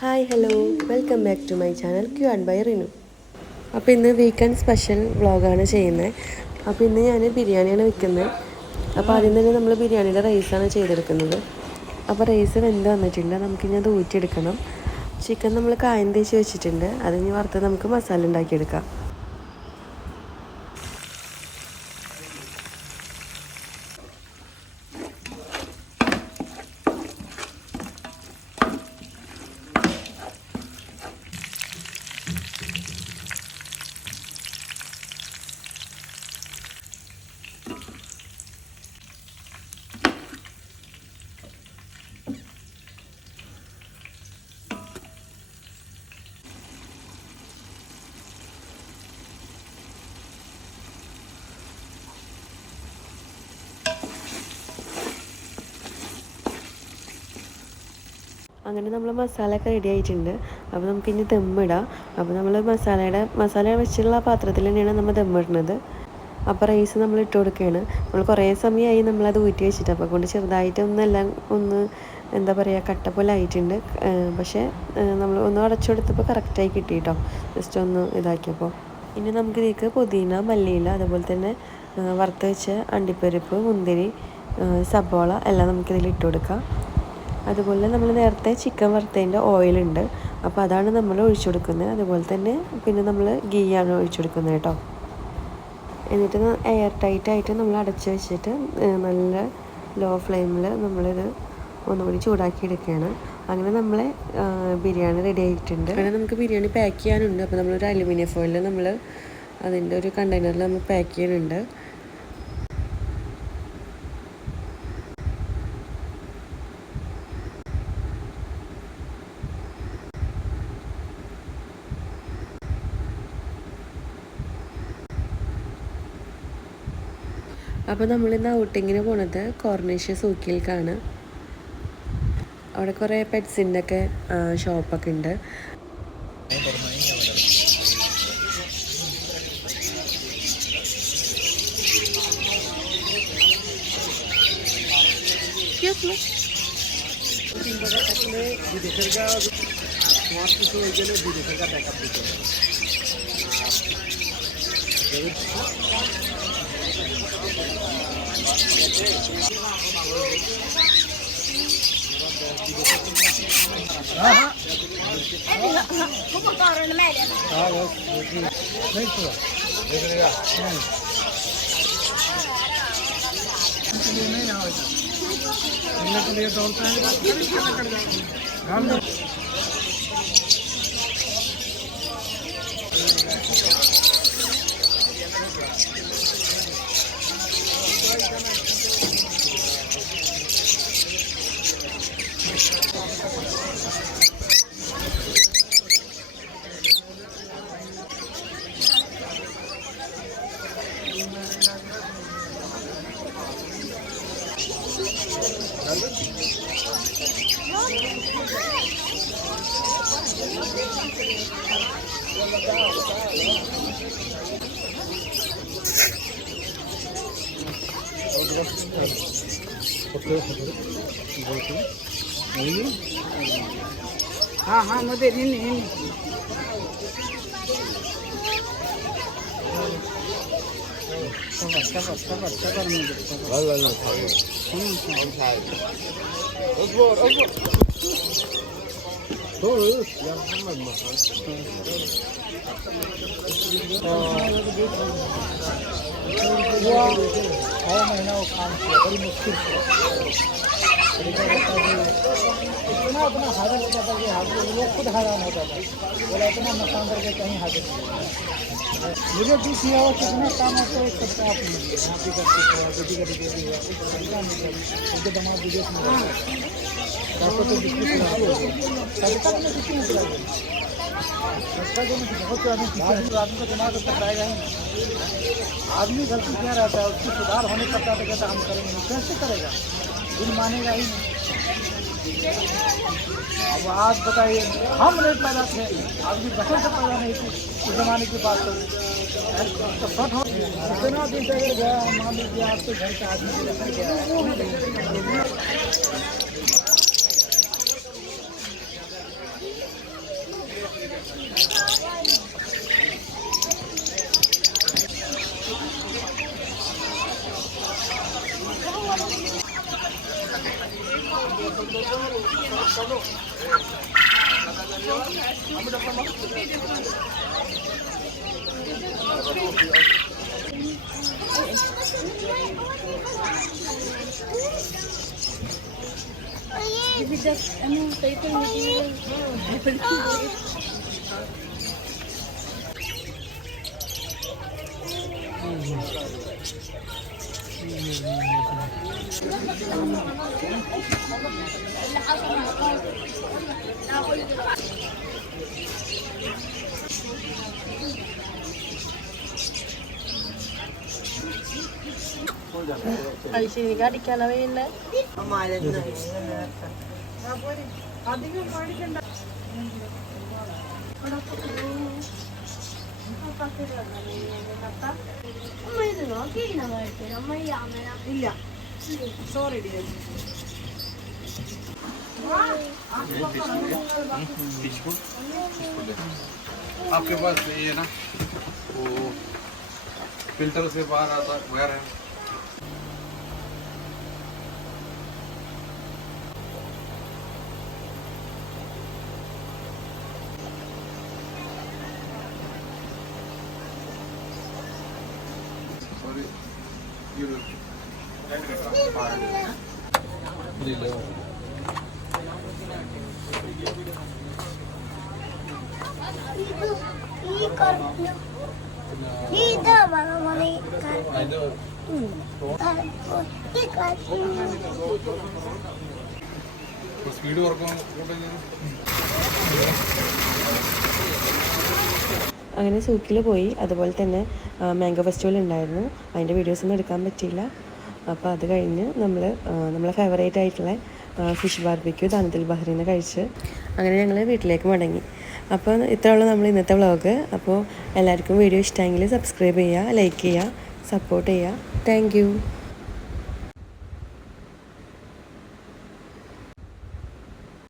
Hi hello welcome back to my channel Q and by Rinu. അപ്പോൾ ഇന്ന് weekend special വ്ളോഗാണ് ചെയ്യുന്നത്. അപ്പോൾ ഇന്ന് ഞാൻ ബിരിയാണിയാണ് വെക്കുന്നത്. അപ്പോൾ ആദ്യം തന്നെ നമ്മൾ ബിരിയാണിയുടെ റൈസാണ് ചെയ്തെടുക്കുന്നത്. അപ്പോൾ റൈസ് വെന്ത് വന്നിട്ടുണ്ട്, നമുക്കിനി അത് ഊറ്റിയെടുക്കണം. ചിക്കൻ നമ്മൾ കായം തേച്ച് വെച്ചിട്ടുണ്ട്, അതിന് വറുത്ത് നമുക്ക് മസാല ഉണ്ടാക്കിയെടുക്കാം. അങ്ങനെ നമ്മൾ മസാലയൊക്കെ റെഡി ആയിട്ടുണ്ട്. അപ്പോൾ നമുക്കിനി ദമ്മിടാം. അപ്പോൾ നമ്മൾ മസാല വെച്ചുള്ള പാത്രത്തിൽ തന്നെയാണ് നമ്മൾ ദമ്മിടുന്നത്. അപ്പോൾ റൈസ് നമ്മൾ ഇട്ട് കൊടുക്കുകയാണ്. നമ്മൾ കുറേ സമയമായി നമ്മളത് ഊറ്റി വെച്ചിട്ട്, അപ്പോൾ കൊണ്ട് ചെറുതായിട്ടൊന്നെല്ലാം എന്താ പറയുക, കട്ട പോലെ ആയിട്ടുണ്ട്. പക്ഷേ നമ്മൾ ഒന്ന് അടച്ചു കൊടുത്തപ്പോൾ കറക്റ്റായി കിട്ടി കേട്ടോ, ജസ്റ്റ് ഒന്ന് ഇതാക്കിയപ്പോൾ. ഇനി നമുക്കിതിലേക്ക് പുതിന, മല്ലിയില, അതുപോലെ തന്നെ വറുത്ത് വെച്ച അണ്ടിപ്പരിപ്പ്, മുന്തിരി, സബോള എല്ലാം നമുക്കിതിൽ ഇട്ട് കൊടുക്കാം. അതുപോലെ നമ്മൾ നേരത്തെ ചിക്കൻ വറുത്തതിൻ്റെ ഓയിലുണ്ട്, അപ്പോൾ അതാണ് നമ്മൾ ഒഴിച്ചു കൊടുക്കുന്നത്. അതുപോലെ തന്നെ പിന്നെ നമ്മൾ ഗീയാണ് ഒഴിച്ചു കൊടുക്കുന്നത് കേട്ടോ. എന്നിട്ട് എയർ ടൈറ്റായിട്ട് നമ്മൾ അടച്ച് വെച്ചിട്ട് നല്ല ലോ ഫ്ലെയിമിൽ നമ്മളിത് ഒന്നുകൂടി ചൂടാക്കി എടുക്കുകയാണ്. അങ്ങനെ നമ്മളെ ബിരിയാണി റെഡി ആയിട്ടുണ്ട്. അങ്ങനെ നമുക്ക് ബിരിയാണി പാക്ക് ചെയ്യാനുണ്ട്. അപ്പോൾ നമ്മളൊരു അലുമിനിയം ഫോയിലിൽ നമ്മൾ അതിൻ്റെ ഒരു കണ്ടെയ്നറിൽ നമ്മൾ പാക്ക് ചെയ്യാനുണ്ട്. അപ്പോൾ നമ്മളിന്ന് ഔട്ടിങ്ങിന് പോണത് കോർണേഷ്യ സൂക്കിലേക്കാണ്. അവിടെ കുറേ പെറ്റ്സിൻ്റെ ഒക്കെ ഷോപ്പൊക്കെ ഉണ്ട്. हाँ मुझे नहीं सबर मुझे لا اصبر يا محمد महीना वो काम किया बड़ी मुश्किल से इतना अपना हाजिर होता था कि हाजिर लोग खुद हैरान होता था, बोला इतना मकान करके कहीं हाजिर नहीं। मुझे भी किया हुआ कितना काम होता है सबका आप यहाँ भी करते थे, बेटी का डिलीवरी हुआ उनके दिमाग विदेश में डॉक्टर तो बिजली सबका में किसी नहीं चला बहुत आदमी का दिमाग तो पाएगा ही। आदमी गलती क्या रहता है, उसकी सुधार होने तक का तो कहता हम करेंगे, कैसे करेगा, दिन मानेगा ही नहीं। अब आज बताइए हम नहीं पैदा थे, आदमी बचर से पैदा नहीं थे उस जमाने की बात करें तो फट हो इतना दिन अगर गया, मान लीजिए आपके घर के आदमी के लेकर गया है ഐശ്വര്യക്ക് അടിക്കാനാ വേണ്ടേ? അധികം കാണിക്കണ്ട. ഇല്ല, സോറി ഡിയർ. आपके पास ये है ना वो फिल्टर से बाहर आता वगैरह है। सॉरी ये लो സ്പീഡ് കുറക്കാൻ. അങ്ങനെ സൂക്കിൽ പോയി. അതുപോലെ തന്നെ മാംഗോ ഫെസ്റ്റിവൽ ഉണ്ടായിരുന്നു. അതിൻ്റെ വീഡിയോസൊന്നും എടുക്കാൻ പറ്റിയില്ല. അപ്പോൾ അത് കഴിഞ്ഞ് നമ്മളെ ഫേവറേറ്റ് ആയിട്ടുള്ള ഫിഷ് ബാർബിക്യൂ ദാനത്തിൽ ബഹ്റിന്ന് കഴിച്ച് അങ്ങനെ ഞങ്ങൾ വീട്ടിലേക്ക് മടങ്ങി. അപ്പോൾ ഇത്രയുള്ള നമ്മൾ ഇന്നത്തെ വ്ളോഗ്. അപ്പോൾ എല്ലാവർക്കും വീഡിയോ ഇഷ്ടമെങ്കിൽ സബ്സ്ക്രൈബ് ചെയ്യുക, ലൈക്ക് ചെയ്യുക, സപ്പോർട്ട് ചെയ്യുക. താങ്ക്